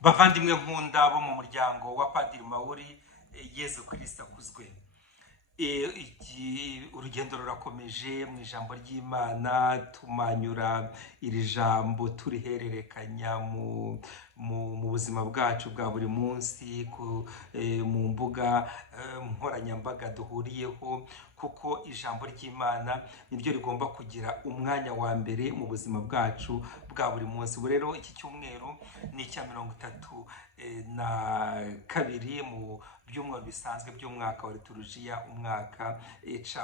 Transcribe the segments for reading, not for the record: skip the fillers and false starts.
bavandimwe nkunda bo mu muryango wa Padiri Mauri, Yezu Kristo akuzwe. Urugendo rurakomeje mu ijambo ry'Imana, tumanyura iri jambo turihererekanya mu buzima bwacu bwa buri munsi, mu mbuga nkoranyambaga duhuriyeho, kuko ijambo ry'Imana niryo rigomba kugira umwanya wa mbere mu buzima bwacu bwa buri munsi. Ubu rero iki cyumweru ni icya 32 mu byumweru bisanzwe by'umwaka wa liturujia, umwaka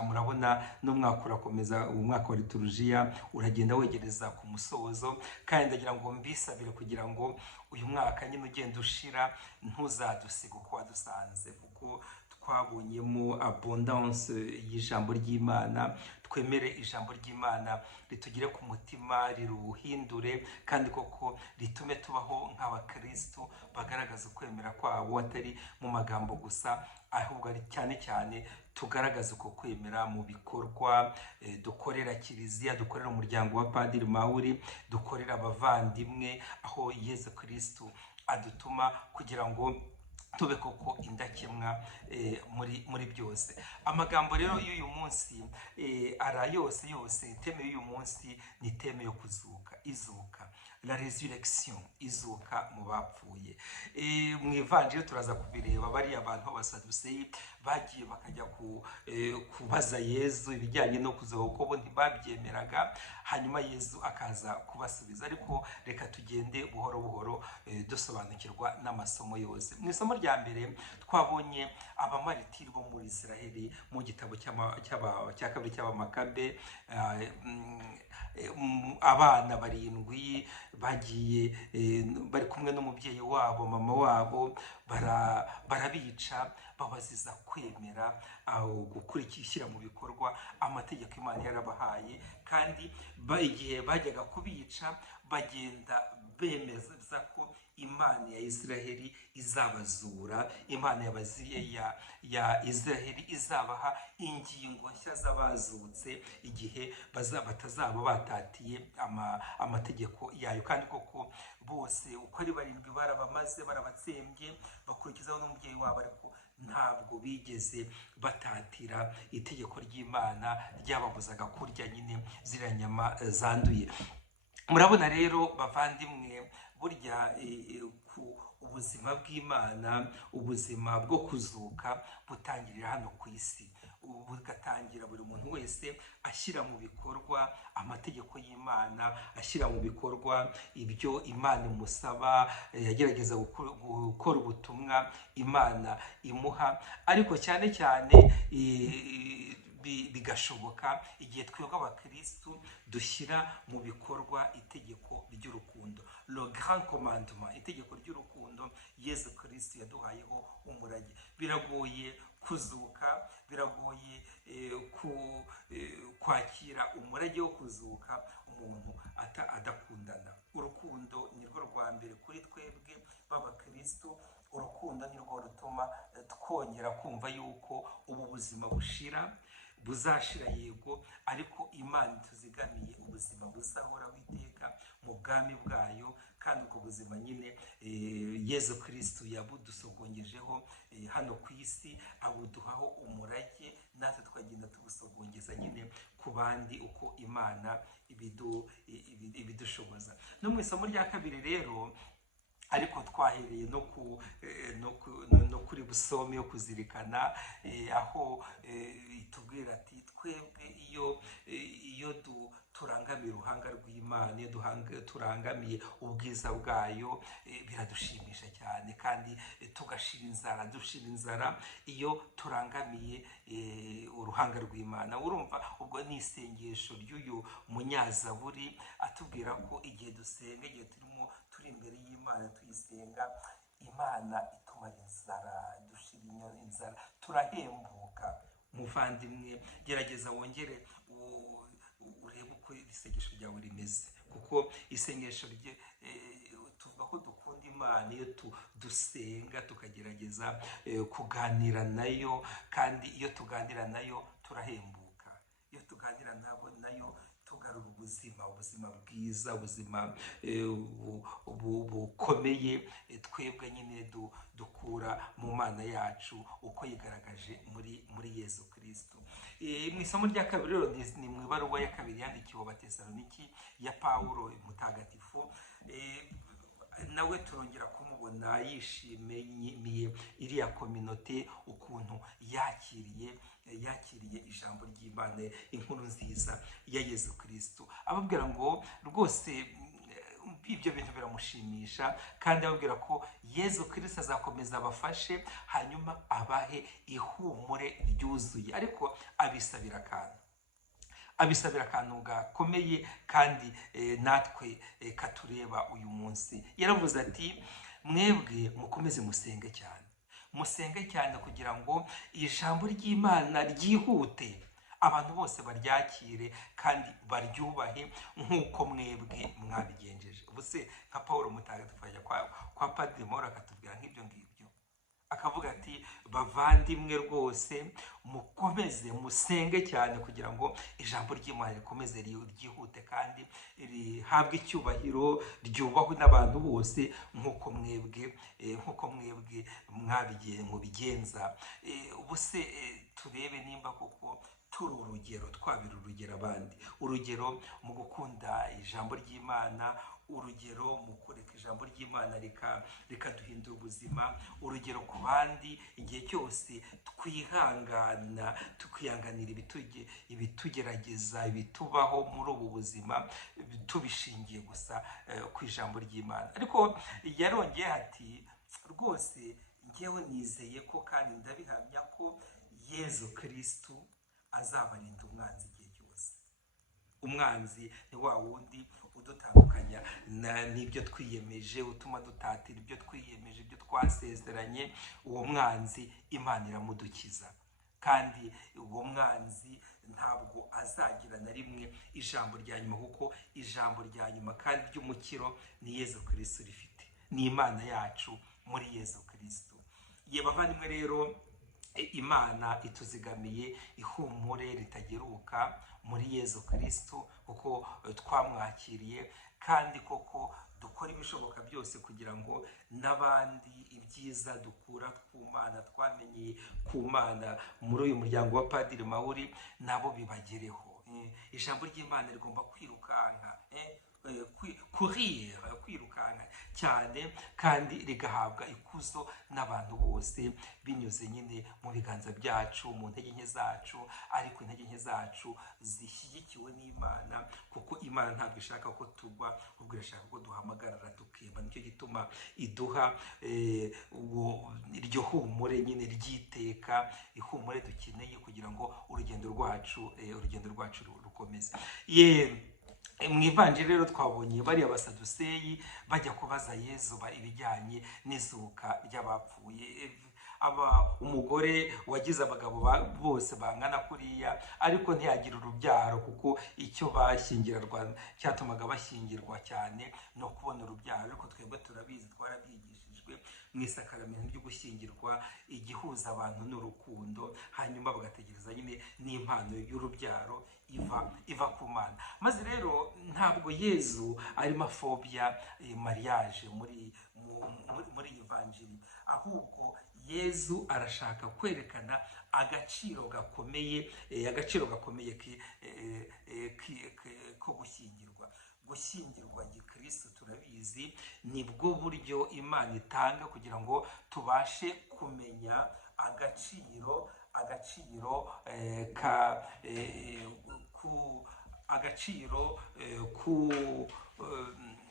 murabona n'umwaka urakomeza. Umwaka wa liturujia uragenda wegereza ku musozo, kandi ndagira ngo mbisabire kugira ngo uyu mwaka nyine ugenda ushira ntuzadusige uko wadusanze, kuko twabonyemo abondance y'ijambo ry'Imana. Twemere ijambo ry'Imana ritugire ku mutima, riruhindure, kandi koko ritume tubaho nk'abakristo bagaragaza ukwemera kwabo, atari mu magambo gusa, ahubwo ari cyane cyane tugaragaza uko kwemera mu bikorwa. Dukorera kiliziya, dukorera umuryango wa Padiri Mauri, dukorera abavandimwe, aho Yezu Kristo adutuma kugira ngo tube koko indakemwa muri byose. Amagambo rero y'uyu munsi ara yose teme y'uyu munsi ni teme yo kuzuka, izuka, la resurrection, izuka mu bapfuye. Mu Evanjiri turaza kubireba, bari abantu b'abasaduseyi bagiye bakajya kubaza Yezu ibijyanye no kuzuka, bo ntibabyemeraga, hanyuma Yezu akaza kubasubiza. Ariko reka tugende buhoro buhoro dusobanukirwa n'amasomo yose. Mu isomo rya mbere twabonye abamaritiri bo muri Israeli mu gitabo cya kabiri cy'Abamakabe. Abana 7 bagiye bari kumwe n'umubyeyi wabo, mama wabo, barabica babaziza kwemera gukurikira mu bikorwa amategeko Imana yarabahaye. kandi igihe bajyaga kubica bagenda bemeza ko Imana ya Israheli izabazura, Imana ya Israheli izabaha ingingo nshya z'abazutse igihe batazaba batatiye amategeko yayo. Kandi koko bose uko ari 7 barabamaze, barabatsembye, bakurikizaho n'umubyeyi wabo, ariko ntabwo bigeze batatira itegeko ry'Imana ryababuzaga kurya nyine ziriya nyama zanduye. Murabona rero bavandimwe, burya ku ubuzima bw'Imana, ubuzima bwo kuzuka butangirira hano ku isi, bugatangira buri muntu wese ashyira mu bikorwa amategeko y'Imana, ashyira mu bikorwa ibyo Imana imusaba, yagerageza gukora ubutumwa Imana imuha. Ariko cyane cyane bigashoboka igihe twebwe abakristo dushyira mu bikorwa itegeko ry'urukundo, le grand commandement, itegeko ry'urukundo Yezu Kristo yaduhayeho umurage. Biragoye kuzuka, biragoye kwakira umurage wo kuzuka umuntu adakundana. Urukundo nirwo rwa mbere kuri twebwe b'abakristo. Urukundo nirwo rutuma twongera kumva yuko ubu buzima bushira, buzashira yego, ariko Imana tuzigamiye ubuzima buzahora witeka mu bwami bwayo. Kandi ubwo buzima nyine Yezu Kristo yabudusogongejeho hano ku isi, abuduhaho umurage, natwe tukagenda tubusogongeza nyine ku bandi uko Imana ibidushoboza. No mu isomo rya kabiri rero, ariko twahereye no kuri busome yo kuzirikana, aho itubwira ati twebwe iyo turangamiye uruhanga rw'Imana, iyo turangamiye ubwiza bwayo, biradushimisha cyane, kandi dushira inzara iyo turangamiye uruhanga rw'Imana. Urumva ubwo ni isengesho ry'uyu munyazaburi atubwira ko igihe dusenga, igihe turi imbere y'Imana tuyisenga, Imana itumara inzara, dushira inzara, turahembuka. Muvandimwe, gerageza wongere urebe uko isengesho ryawe rimeze, kuko isengesho tuvuga ko dukunda Imana iyo dusenga tukagerageza kuganira nayo, kandi iyo tuganira nayo turahembuka. Iyo tuganira nayo tugarura ubuzima bwiza, ubuzima bukomeye, twebwe nyine dukura mu mana yacu uko yigaragaje muri Yezu Kristo. Mu isomo rya kabiri rero ni mu ibaruwa ya kabiri yandikiwe Abatesaloniki ya Pawulo mutagatifu. Nawe turongera kumubona yishimiye iriya kominote ukuntu yakiriye ijambo ry'Imana, inkuru nziza ya Yezu Kristo, ababwira ngo rwose ibyo bintu biramushimisha, kandi ababwira ko Yezu Kristo azakomeza abafashe, hanyuma abahe ihumure ryuzuye, ariko abisabira akantu gakomeye kandi natwe katureba uyu munsi. Yaravuze ati mwebwe mukomeze musenge cyane kugira ngo ijambo ry'Imana ryihute, abantu bose baryakire kandi baryubahe nk'uko mwebwe mwabigenjeje. Ubuse nka Pawulo mutagatifu ajya kwa Padiri Mauro akatubwira nk'ibyo ngibyo, akavuga ati bavandimwe rwose mukomeze musenge cyane kugira ngo ijambo ry'Imana rikomeze ryihute kandi rihabwe icyubahiro, ryubahwe n'abantu bose nk'uko mwebwe mubigenza. Ubuse turebe nimba koko turi urugero, twabira urugero abandi, urugero mu gukunda ijambo ry'Imana, urugero mu kureka ijambo ry'Imana rikaduhindura ubuzima, urugero ku bandi igihe cyose tukihanganira ibitugerageza, ibitubaho muri ubu buzima, tubishingiye gusa ku ijambo ry'Imana. Ariko yarongeye ati rwose njyewe nizeye ko kandi ndabihamya ko Yezu Kristo azabarinda umwanzi igihe cyose. Umwanzi ni wa wundi udutandukanya n'ibyo twiyemeje, utuma dutatira ibyo twiyemeje, ibyo twasezeranye. Uwo mwanzi Imana iramudukiza, kandi uwo mwanzi ntabwo azagira na rimwe ijambo rya nyuma, kuko ijambo rya nyuma kandi ry'umukiro ni Yezu Kristo rifite, ni Imana yacu muri Yezu Kristo. Bavandimwe rero, Imana ituzigamiye ihumure ritageruka muri Yezu Kristo, kuko twamwakiriye, kandi koko dukora ibishoboka byose kugira ngo n'abandi ibyiza dukura ku Mana, twamenye ku Mana muri uyu muryango wa Padiri Mauro, nabo bibagereho. Ijambo ry'Imana rigomba kwirukanka kwirukanka cyane, kandi rigahabwa ikuzo n'abantu bose binyuze nyine mu biganza byacu, mu ntege nke zacu, ariko intege nke zacu zishyigikiwe n'Imana, kuko Imana ntabwo ishaka ko tugwa, ahubwo irashaka ko duhamagarara tukemba. Nicyo gituma iduha iryo humure nyine ry'iteka, ihumure dukeneye kugira ngo urugendo rwacu rukomeze. Mu ivanjiri rero twabonye bariya basaduseyi bajya kubaza Yezu ibijyanye n'izuka ry'abapfuye. Umugore wagize abagabo bose bangana kuriya, ariko ntiyagira urubyaro, kuko icyo cyatumaga bashyingirwa cyane no kubona urubyaro. Ariko twebwe turabizi, twarabyigishijwe mu isakaramento ryo gushyingirwa, igihuza abantu n'urukundo, hanyuma bagategereza nyine n'impano y'urubyaro iva ku Mana. Maze rero ntabwo Yezu arimo afobya mariage muri ivanjiri, ahubwo Yezu arashaka kwerekana agaciro gakomeye ko gushyingirwa gikristo. Turabizi nibwo buryo Imana itanga kugira ngo tubashe kumenya agaciro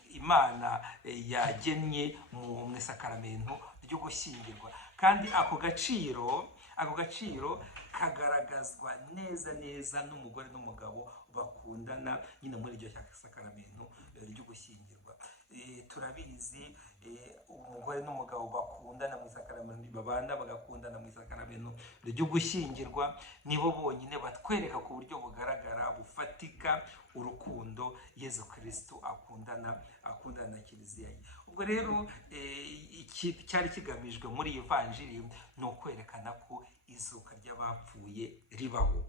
Imana yagennye mu isakaramento ryo gushyingirwa. Kandi ako gaciro kagaragazwa neza n'umugore n'umugabo bakundana nyine muri iryo sakaramento ryo gushyingirwa. Turabizi umugore n'umugabo bakundana mu isakaramento, babana bagakundana mu isakaramento ryo gushyingirwa, nibo bonyine batwereka ku buryo bugaragara bufatika urukundo Yezu Kristo akundana na Kiliziya ye. Ubwo rero cyari kigamijwe muri iyi vanjiri ni ukwerekana ko izuka ry'abapfuye ribaho.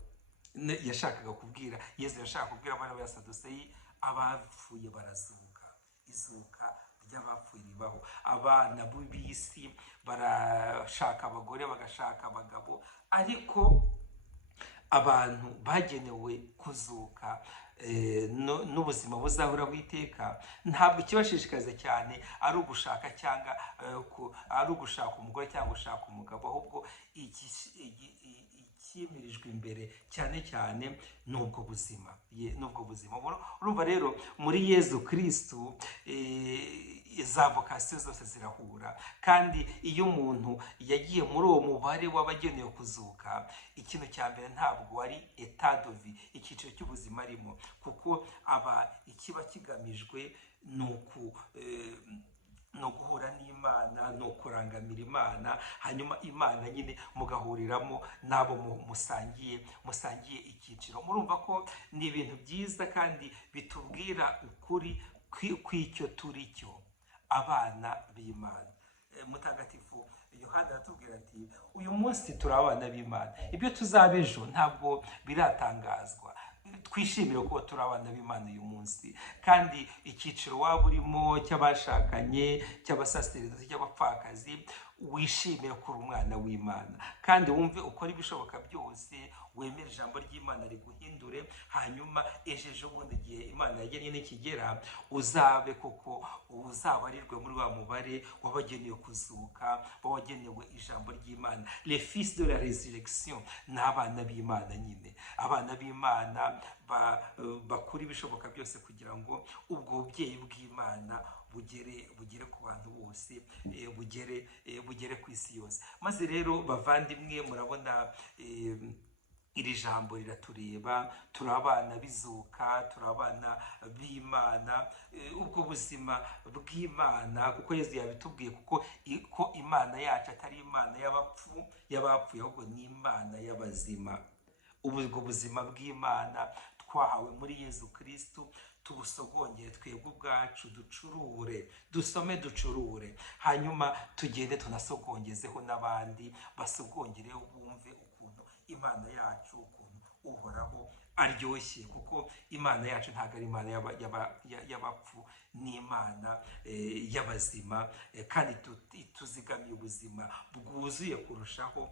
Yezu yashakaga kubwira abana b'abasaduseyi, abapfuye barazuka, izuka ry'abapfuye ribaho. abana b'isi barashaka abagore bagashaka abagabo, ariko abantu bagenewe kuzuka n'ubuzima buzahoraho iteka, ntabwo ikibashishikaza cyane ari ugushaka cyangwa ari ugushaka umugore cyangwa gushaka umugabo, ahubwo ikimirijwe imbere cyane cyane n'ubwo buzima. Urumva rero muri Yezu Kristu za vokasiyo zose zirahura, kandi iyo umuntu yagiye muri uwo mubare w'abagenewe kuzuka, ikintu cya mbere ntabwo ari etat de vie, icyiciro cy'ubuzima arimo, kuko ikiba kigamijwe no guhura n'Imana, no kurangamira Imana, hanyuma Imana nyine mugahuriramo n'abo musangiye icyiciro. Murumva ko ni ibintu byiza kandi bitubwira ukuri kw'icyo turi cyo, abana b'Imana. Mutagatifu Yohana aratubwira ati uyu munsi turi abana b'Imana, ibyo tuzaba ejo ntabwo biratangazwa. Twishimire ko turi abana b'Imana uyu munsi, kandi icyiciro waba urimo cy'abashakanye, cy'abasaserdoti, cy'abapfakazi, wishimire ko uri umwana w'Imana, kandi wumve ukora ibishoboka byose, wemere ijambo ry'Imana riguhindure, hanyuma ejo bundi igihe Imana yagennye nikigera, uzabe koko uzabarirwe muri wa mubare wabagenewe kuzuka, wabagenewe ijambo ry'Imana. Les fils de la résurrection ni abana b'Imana nyine, abana b'Imana bakora ibishoboka byose kugira ngo ubwo bubyeyi bw'Imana bugere ku bantu bose, bugere ku isi yose. Maze rero bavandimwe, murabona iri jambo riratureba, turi abana bizuka, turi abana b'Imana, ubwo buzima bw'Imana, kuko Yezu yabitubwiye ko Imana yacu atari Imana y'abapfuye, ahubwo ni Imana y'abazima. Ubwo buzima bw'Imana twahawe muri Yezu Kristu, tubusogongere twebwe ubwacu, ducurure, hanyuma tugende tunasogongeze n'abandi, basogongereho bumve ukuntu Imana yacu, ukuntu Uhoraho aryoshye, kuko Imana yacu ntabwo ari Imana y'abapfu, ni Imana y'abazima, kandi tuzigamiye ubuzima bwuzuye kurushaho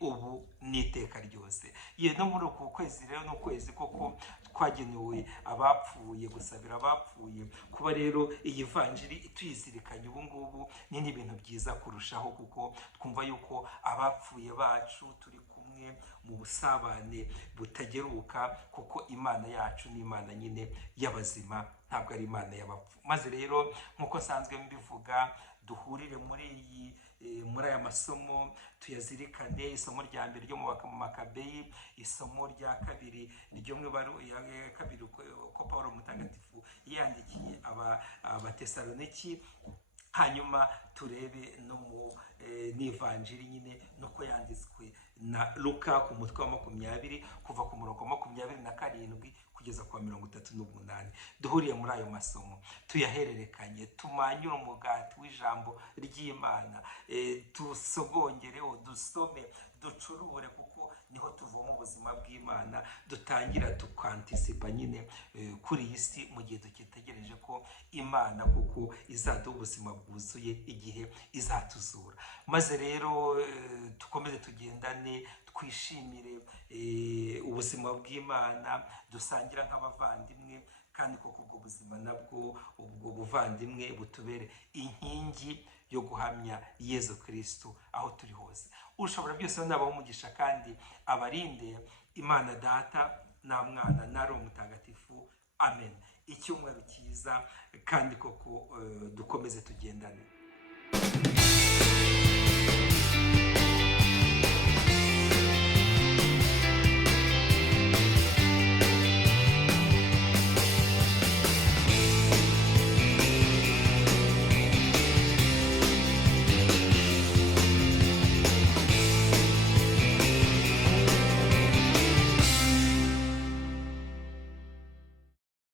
ubu n'iteka ryose. No muri uku kwezi rero ni ukwezi koko twagenewe abapfuye, gusabira abapfuye. Kuba rero iyi vanjiri tuyizirikanye ubu ngubu ni n'ibintu byiza kurushaho, kuko twumva yuko abapfuye bacu turi kumwe mu busabane butageruka, kuko Imana yacu ni Imana nyine y'abazima, ntabwo ari Imana y'abapfu. Maze rero nk'uko nsanzwe mbivuga, duhurire muri aya masomo, tuyazirikane. Isomo rya mbere ryo mu Makabeyi, isomo rya kabiri ryo mu ibaruwa ya kabiri ko Pawulo Mutagatifu yandikiye Abatesaloniki, hanyuma turebe no mu n'ivanjiri nyine nuko yanditswe na Luka ku mutwe wa 20 kuva ku murongo wa 27 kugeza ku 38. Duhuriye muri ayo masomo, tuyahererekanye, tumanyure umugati w'ijambo ry'Imana, tusogongereho, dusome, ducurure, kuko niho tuvoma ubuzima bw'Imana, dutangira tukantisipa nyine kuri iyi si, mu gihe tukitegereje ko Imana kuko izaduha ubuzima bwuzuye igihe izatuzura. Maze rero dukomeze tugendane, twishimire ubuzima bw'Imana, dusangira nk'abavandimwe, kandi koko ubwo buzima nabwo, ubwo buvandimwe butubere inkingi yo guhamya Yezu Kristu aho turi hose. Ushobora byose nabaho umugisha kandi abarinde, Imana Data na Mwana na Roho Mutagatifu. Amen. Icyumweru cyiza, kandi koko dukomeze tugendane.